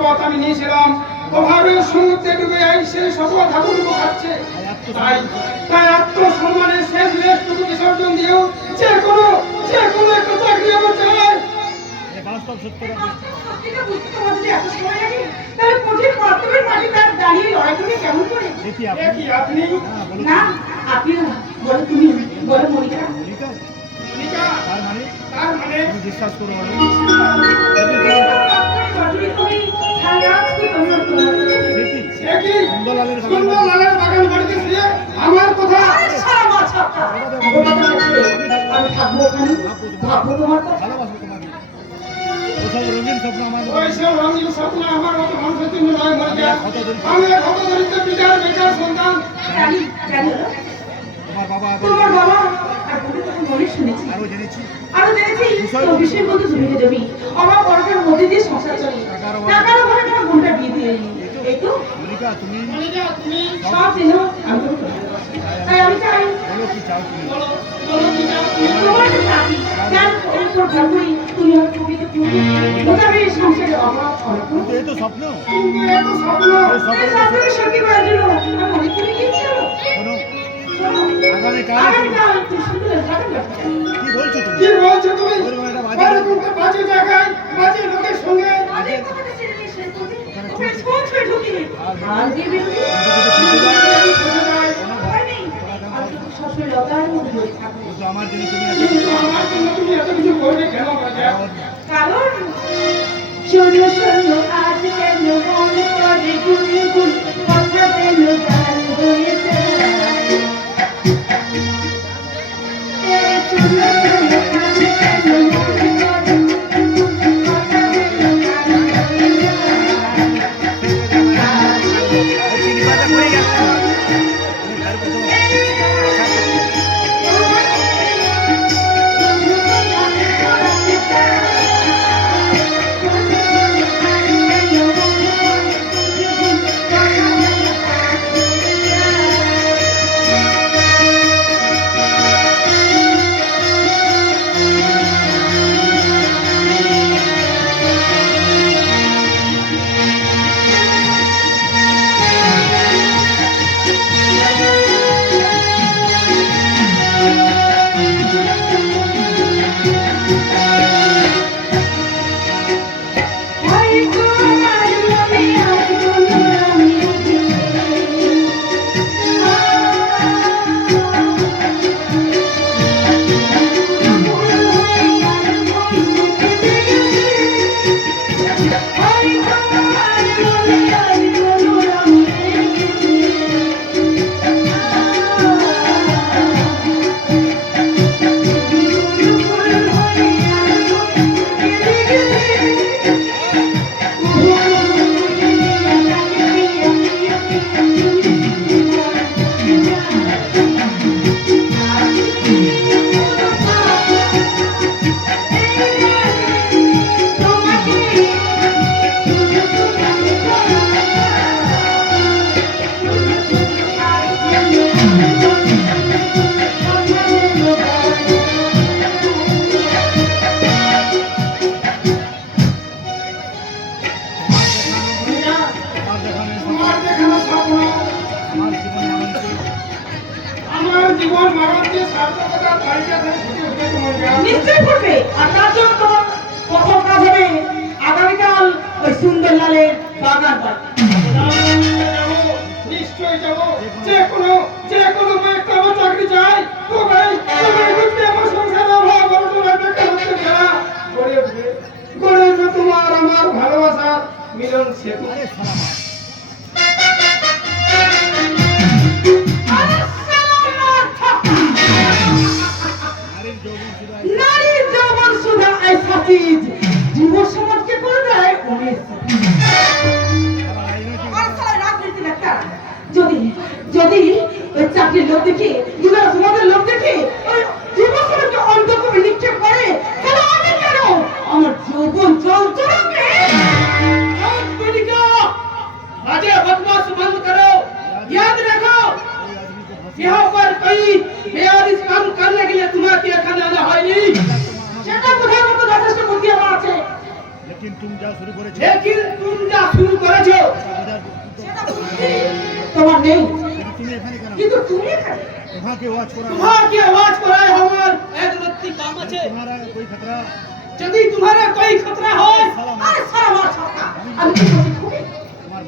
শপথ আমি নিয়েছিলাম ওভাবে সমুদ্রে ডুবে সেই শপথ হাবুডুবু খাচ্ছে। তাই আত্মসম্মানের শেষ লেশটুকু বিসর্জন দিয়েও যে কোনো একটা চাকরি আমার চাই। বাস্তব সত্য সত্যিটা বুঝতে তোমার যদি এত সময় লাগে তাহলে কঠিন কর্তব্যের মাঝে তার দাঁড়িয়ে লড়াই করবে কেমন করে? আপনি না আপনি বলো, তুমি বলো মনিকা। তার মানে বিশ্বাস করো সুন্দরলালের বাগান বাড়িতে শুয়ে আমার কথা আমি থাকবো ওখানে, ভাববো তোমার কথা। ভালোবাসো তোমাকে। ওসব রঙিন স্বপ্ন আমার ওইসব রঙিন স্বপ্ন আমার মতো মানুষের জন্য নয় মরিয়া। আমি এক হতদরিদ্র পিতার বেকার সন্তান। তোমার বাবা আর বলে তখন মনে শুনেছি, আরো জেনেছি বিষয় বলতে জমিতে জমি আমার পড়াটার মধ্যে দিয়ে সংসার চলে। টাকার ওখানে তোমার বোনটা বিয়ে দিয়ে এই তো তুমি সব জেনে আমি তোমাকে তাই আমি চাই তোমার একটা চাকরি যার উপর ভর করি তুমি আমার প্রকৃত মোটামুটি সংসারের অভাব অনটন। এই তো স্বপ্ন সত্যি করার জন্য আমি অনেক দূরে গিয়েছিল। আগামীকাল কি বলছো তুমি? বাজে জায়গায় বাজে লোকের সঙ্গে আমার জন্য তুমি এত কিছু করবে কেন? কারণ শোনো শোনো আজ কেন মনে করে গুনগুন কথা যেন গান হয়ে যায়। শোনো শোনো আজ কেন মনে করে কথা যেন গান হয়ে নিশ্চয় করবে। আর তার জন্য তোমার প্রথম কাজ হবে আগামীকাল ওই সুন্দরলালের বাগান নিশ্চয়ই যাবো। যে কোনো একটা আমার চাকরি চাই। তবে আমার সংসারে অভাব গড়ে উঠবে তোমার আমার ভালোবাসার মিলন সেতু। নারীর যৌবন সুধা ऐसा चीज যুব সমাজকে করে দেয় অনেক। রাজনীতি একটা যদি ওই চাকরির লোক দেখে যুব সমাজের লোক দেখে ওই যুব সমাজকে অন্ধকূপে নিক্ষেপ করে তাহলে আমি কেন আমার যৌবন চৌচরকে बाजे बकवास बंद करो। याद रखो यहाँ पर कोई बेयादिस काम करने के लिए तुम्हारे एखाने आना है नहीं। সেটা কোথায় মতো যথেষ্ট বুদ্ধি আমার আছে। तुम जा शुरू करेছো लेकिन तुम যা শুরু করেছো সেটা বুঝছি তোমার নেই, কিন্তু তুমি এখানে কেন কিন্তু তুমি এখানে তোমাকে ওয়াচ করা तुम्हारी आवाज पर आए हमार एक व्यक्ति काम আছে तुम्हारा कोई खतरा যদি तुम्हारा कोई खतरा हो साला আরে সারা মার ছাকা আমি কি বলছি খুবই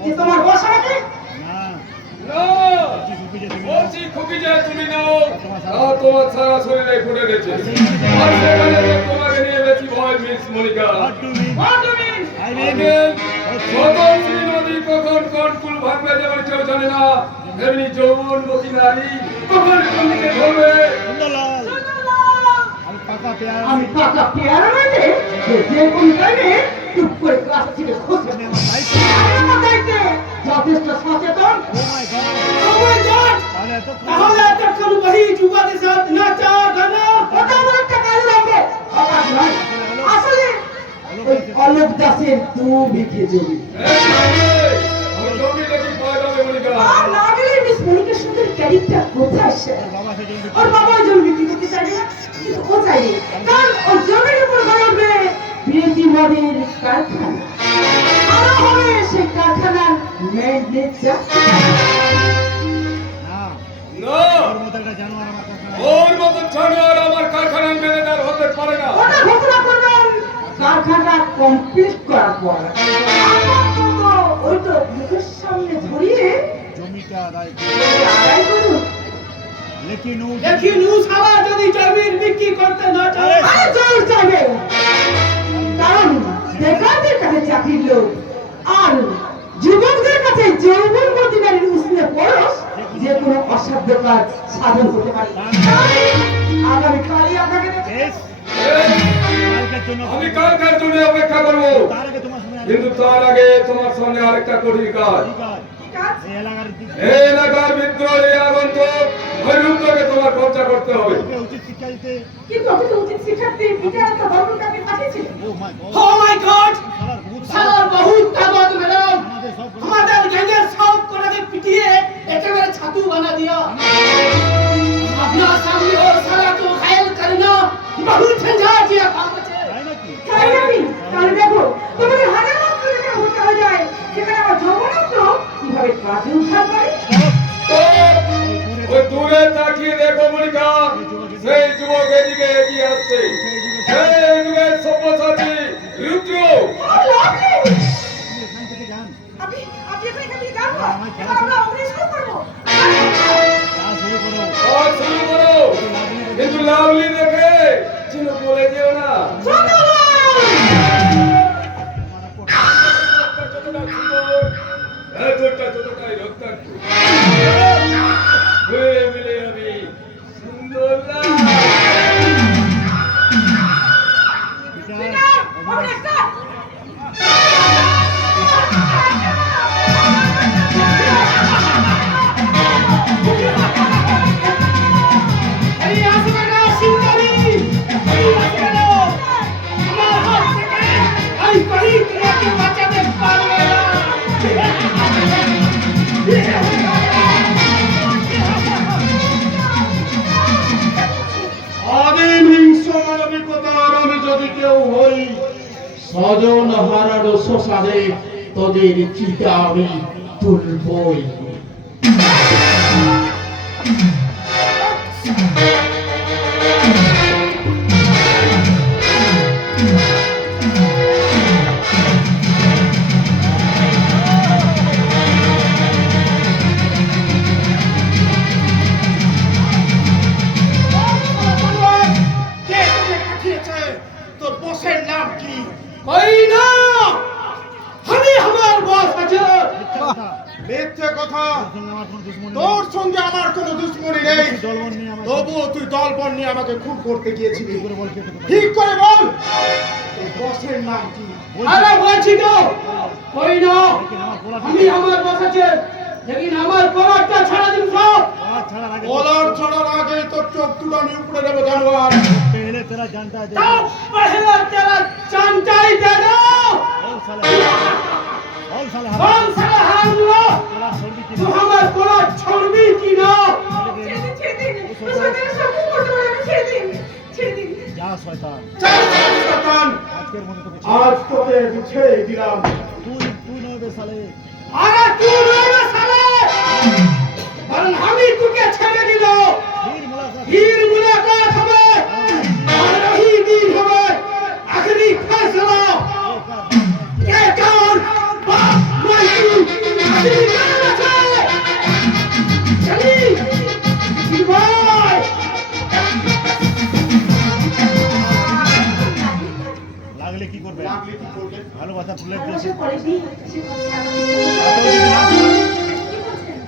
যে তোমার বস আমাকে না না চুপি যে তুমি বলছি খুবই যে তুমি নাও তোমার সারা শরীরে ফুটে গেছে আর সেখানে তো তোমাকে নিয়ে বেশি ভয় miss Monica what do mean What do you mean? I mean uncle কখন শ্রী নদী কখন কোন কুল ভাঙবে যেমন কেউ জানে না এমনি যৌবনবতী নারী কখন কোন দিকে ধরবে সুন্দরলাল আমি পাকা পেয়ার আমি পাকা পেয়ারা নইতে যে কোন টাইমে চুপ করে ক্লাস থেকে খোঁজ তুমি আমার লাইফ আমার দায়িত্বে যথেষ্ট সচেতন। ও মাই গড Oh my God! তাহলে এত তাহলে এতক্ষণ वही যুবা के साथ नाचा गाना ওটা আমার একটা কাজ রাখবে অবাক নয় আসলে ওই অলোক দাসের দু বিঘে জমি ওই জমি দেখি পাওয়া যাবে মনিকা আর না গেলে মিস মনিকের সুন্দর ক্যারেক্টার কোথায় সে বাবা সে জমি ওর বাবা ওই জমি বিক্রি করতে চাইবে না কিন্তু ও চাইবে কারণ ওই জমির উপর গড়ে উঠবে বিরতি মদের কারখানা আরো হবে সেই কারখানার ম্যানেজার। না না ওর মতো একটা জানোয়ার আমার কাছে ওর মতো জানোয়ার আমার কারখানার ম্যানেজার হতে পারে না ওটা ঘোষণা করবেন কারখানা কমপ্লিট করার পর আপাতত ওই তো মুখের সামনে ধরিয়ে জমিটা আদায় আড়াই করুন। लेकिन ও लेकिन उस हवा যদি জমির বিক্রি করতে না চায় আরে জোর চাইবে কারণ বেকারদের কাছে চাকরির লোক আর যুবকদের কাছে যৌবনবতী নারীর উষ্ণে পরশ যে কোনো অসাধ্য কাজ সাধন করতে পারে তাই আগামীকালই আপনাকে দেখে বেশ কালকের জন্য আমি কালকের জন্য অপেক্ষা করবো তার আগে তোমার সামনে কিন্তু তার আগে তোমার সামনে আরেকটা কঠিন কাজ কাজ এই এলাকার এই এলাকার বিদ্রোহী আগন্তুক ভৈরুদ্ধকে তোমার কবজা করতে হবে ওকে উচিত শিক্ষা দিতে কিন্তু ওকে তো উচিত শিক্ষার্থী বিচারকটা ধর্মটাকে পাঠিয়েছিলেন। ও মাই গড Oh my God! সালার বহুত সালা বহুত তাকত ম্যাডাম আমাদের সব हमारे गैंगेर सब कोने पिटिए एकेबारे छातू बना दिया अपना सामने और साला को घायल करना बहुत झंझट दिया काम बचे তাই নাকি তাই নাকি? তাহলে দেখো তোমাদের হাজার অস্ত্র যেখানে ভর্তি হয়ে যায় সেখানে আমার যৌবনস্ত্র কিভাবে কাজে উঠার পারে। তো ওই দূরে তাকিয়ে দেখো মনিকা সেই যুবক এদিকে এগিয়ে আসছে সেই যুগের সব্যসাচী রুদ্র Oh, lovely! তুমি এখান থেকে যান আপনি এখানে এখান থেকে জানবো আমার খেলা এবার আমরা অগ্নি শুরু করবো। যা শুরু করো কাজ শুরু করো কিন্তু লাভলি দেখে চিনো বলে যেও না যতটা সুন্দর এতটা যতটাই রক্তাক্ত হয়ে মিলে আমি সুন্দর লাভ Peter, অগ্নি start! এই আসবে না সুন্দরী এই আসবে না আমার হাত থেকে এই করি তোমাকে বাঁচাতে পারবে না আদিম হিংস মানবিকতার আমি যদি কেউ হই স্বজন হারানো শ্মশানে তোদের চিতা আমি তুলবই। কে তোকে পাঠিয়েছে তোর বসের নাম কি কই না আমি আমার বস আছে মিথ্যা কথা মিথ্যে কথা। তোর সঙ্গে আমার তোর সঙ্গে আমার কোনো দুশ্মনী নেই, দলবল নিয়ে আমার তবুও তুই দলবল নিয়ে আমাকে খুন করতে গিয়েছিলি। করে বল কেটে দেবো। ঠিক করে বল তোর বসের নাম কি? আরে বলছি তো কই না लेकिन আমার বলা আমি আমার বস আছে लेकिन আমার কলারটা ছাড়া দিন সব আর ছাড়ার আগে বলার ছড়ার আগে তোর চোখ দুটো আমি উপরে দেবো জানোয়ার। पहले तेरा जानता है तो पहला तेरा जानता ही दे दो और साला कौन सा हाल लो तेरा छोड़ दी तू हमार कलर छोड़बी की ना ছেড়ে দিন, ছেড়ে দিন। ওর সঙ্গে সব করতে পারে আমি ছেড়ে দিন, ছেড়ে দিন। जा शैतान চল শয়তান, आज আজকের মতো তোকে আজ তোকে ছেড়ে দিলাম। তুই নবে সালে আরে তুই নয় সালে, বরং আমি তোকে ছেড়ে দিব। ফির মুলাকাত फिर मुलाकात হবে, আর वही दिन হবে आखिरी फैसला। কে কার বাপ মাইকি আখেরি কার আছে চলি ভাই। লাগলে কি করবে? লাগলে কি করবে? ভালোবাসা তুলে দিয়েছে ভালোবাসার পরে বিয়ে হচ্ছে, সে কথা ছাড়া। কি বলছেন?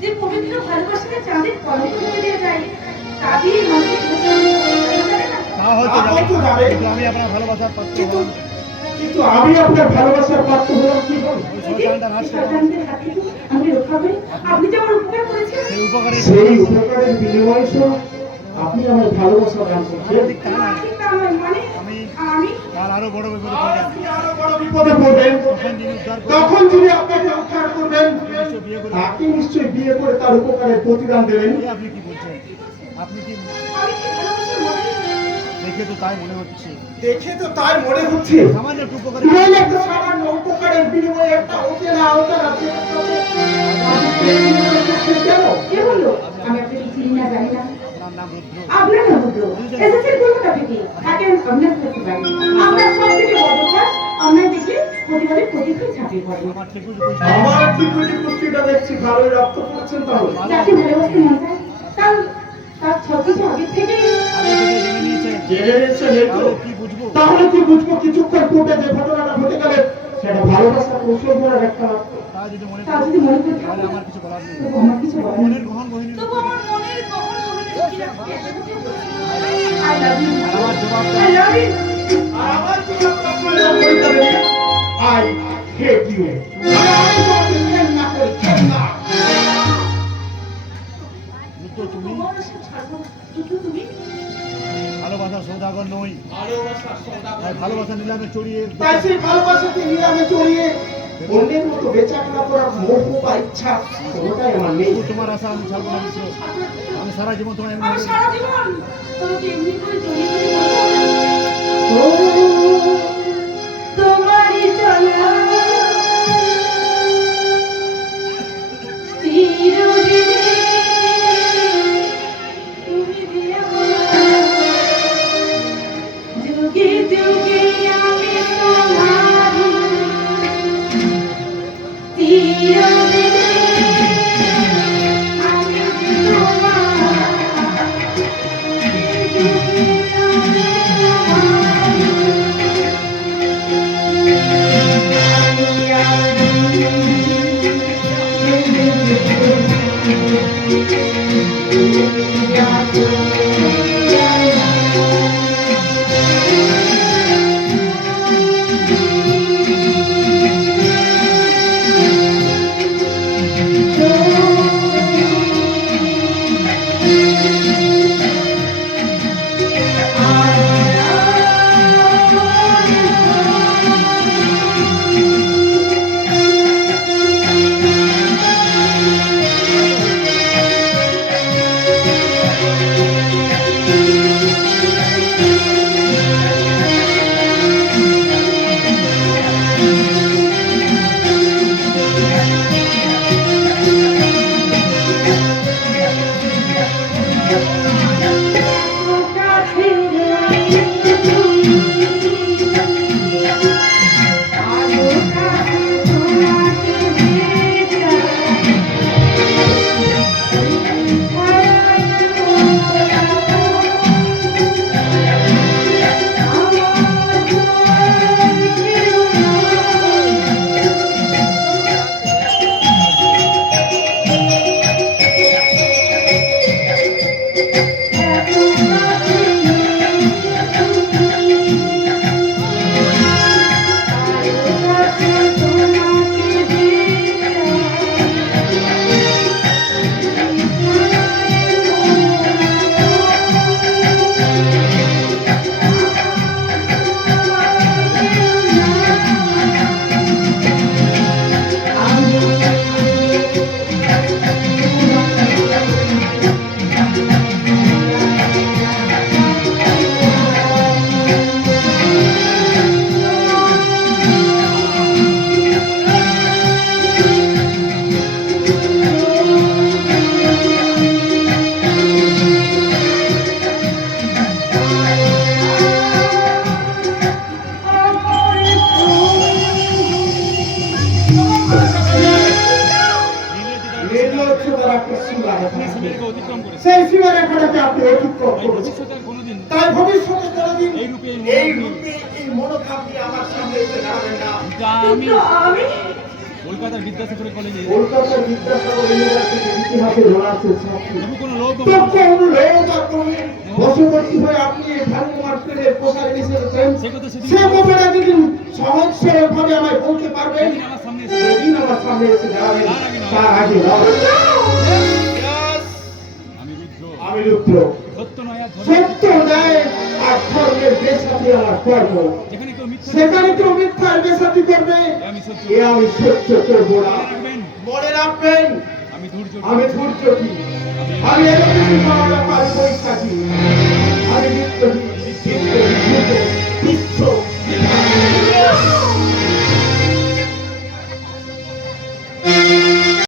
যে পবিত্র ভালোবাসাকে চাঁদের কলঙ্ক করে দিয়ে যায়, তা দিয়ে মানুষের জীবন যাবে না। তা হয়তো তা হয়তো যাবে, যাবে। কিন্তু আমি আপনার ভালোবাসার পাত্র হলাম। কিন্তু আমি আপনার ভালোবাসার পাত্র হলাম কি হবে? ওই শয়তানটার হাত থেকে শয়তানদের হাত থেকে আমি রক্ষা করি। আপনি যে আমার উপকার করেছেন, সেই উপকারে সেই উপকারের বিনিময়ে স্বরূপ আপনি আমার ভালোবাসা দান করছেন। ঠিক তা নয়। ঠিক তা নয়, মানে আমি কাল আরো বড় বিপদে পড়ে যাবে। আপনি আরো বড় বিপদে পড়বেন। তখন যিনি উদ্ধার করবেন, তখন যিনি আপনাকে উদ্ধার করবেন নিশ্চয় বিয়ে করে তাকে নিশ্চয়ই বিয়ে করে তার উপকারের প্রতিদান দেবেন। এ আপনি কি বলছেন? আপনি কি আমি কি ভালোবাসার মনে দেখে তো তাই মনে হচ্ছে। দেখে তো তাই মনে হচ্ছে সামান্য একটু উপকারে নইলে একটা সামান্য উপকারের বিনিময়ে একটা অচেনা অচেনা ছেলের সাথে আপনি প্রেম নিবেদন করছেন কেন? কে বললো? আমি আপনাকে চিনি না, জানি না। আপনার নাম রুদ্র। আপনার নাম রুদ্র, এসেছেন কলকাতা থেকে, থাকেন আপনার কাছে বাড়ি। আপনার সব থেকে বড় কাজ, আপনার দেখলে প্রতিবারে প্রতিদিন ঝাঁপিয়ে পড়ে। আমার ঠিক আমার ত্রিপুটি পুষ্টিটা দেখছি ভালোই রক্ত পড়ছেন তাহলে। যাকে ভালোবাসতে মন চায়, তার তার ছবিটা আগে থেকে আগে থেকে জেনে নিয়েছেন, জেনে নিচ্ছেন এই তো। তাহলে কি বুঝবো? তাহলে কি বুঝবো কিছুক্ষণ পূর্বে যে ঘটনাটা ঘটে গেলে সেটা ভালোবাসার কৌশল বলে ব্যাখ্যা মাত্র। তা যদি মনে তার করেন, যদি মনে করে তাহলে আমার কিছু বলার নেই। তবু আমার কিছু বলার নেই। মনের গহন গহিনী তবু আমার মনের কখন I love you. আর আমার জবাব I love you. আর আমার তোমার প্রশ্নের হয়ে যাবে আই হেট ইউ। আমি তোমাকে ঘেন্না করি, ঘেন্না। রুদ্র, তুমি তোমার ওসব ছাড়বো না। শুধু তুমি ভালোবাসার সৌদাগর নই, ভালোবাসার সৌদাগর। তাই ভালোবাসা নিলামে চড়িয়ে তাই সেই ভালোবাসাকে নিলামে চড়িয়ে অন্যের মতো বেচাকেনা করার মোহ বা ইচ্ছা কোনোটাই আমার নেই। তবু তোমার আশা আমি ছাড়বো না রুদ্র। আমি সারা জীবন তোমার এমনি আমি ভাবে- সারা জীবন তোমাকে এমনি করে জড়িয়ে ধরে বলবো, ও, তোমারই চলা চিরদিনে তুমি যে আমার, যুগে যুগে আমি তোমারই, চিরদিনে আমি তোমার, যুগে আমি লেখাটাকে আপনি অতিক্রম তাই করেছেন। ভবিষ্যতে আর কোনোদিন তাই ভবিষ্যতে কোনোদিন এই রূপে, এই রূপে এই মনোভাব নিয়ে আমার সামনে এসে দাঁড়াবেন না। যা আমি কিন্তু আমি কলকাতার বিদ্যাসাগর কলেজে কলকাতার বিদ্যাসাগর ইউনিভার্সিটির ইতিহাসে অনার্সের ছাত্রী। তবু কোনো লোক তো কোন লোক আপনি বশবর্তী হয়ে আপনি এই ভ্রাম্যমাণ ট্রেনের প্রসারে এসেছেন, সে কথা সেদিন সে কথাটা যদি সহজ সরল ভাবে আমায় বলতে পারবেন, সেদিন আমার সামনে এসে সেদিন আমার সামনে এসে দাঁড়াবেন। তার আগে নয়। তার আগে নয়। আমি রুদ্র, আমি রুদ্র, সত্য নয় আর ধর্ম। সত্য ন্যায় আর ধর্মের বেসাথী আমার কর্ম। যেখানে কেউ মিথ্যা সেখানে কেউ মিথ্যার বেসাথী করবে, আমি সত্য এ আমি সহ্য করবো না। মনে রাখবেন, মনে রাখবেন, আমি ধৈর্য আমি ধৈর্য কি, আমি এরকম বৈশাখী, আমি মিত্রহীন।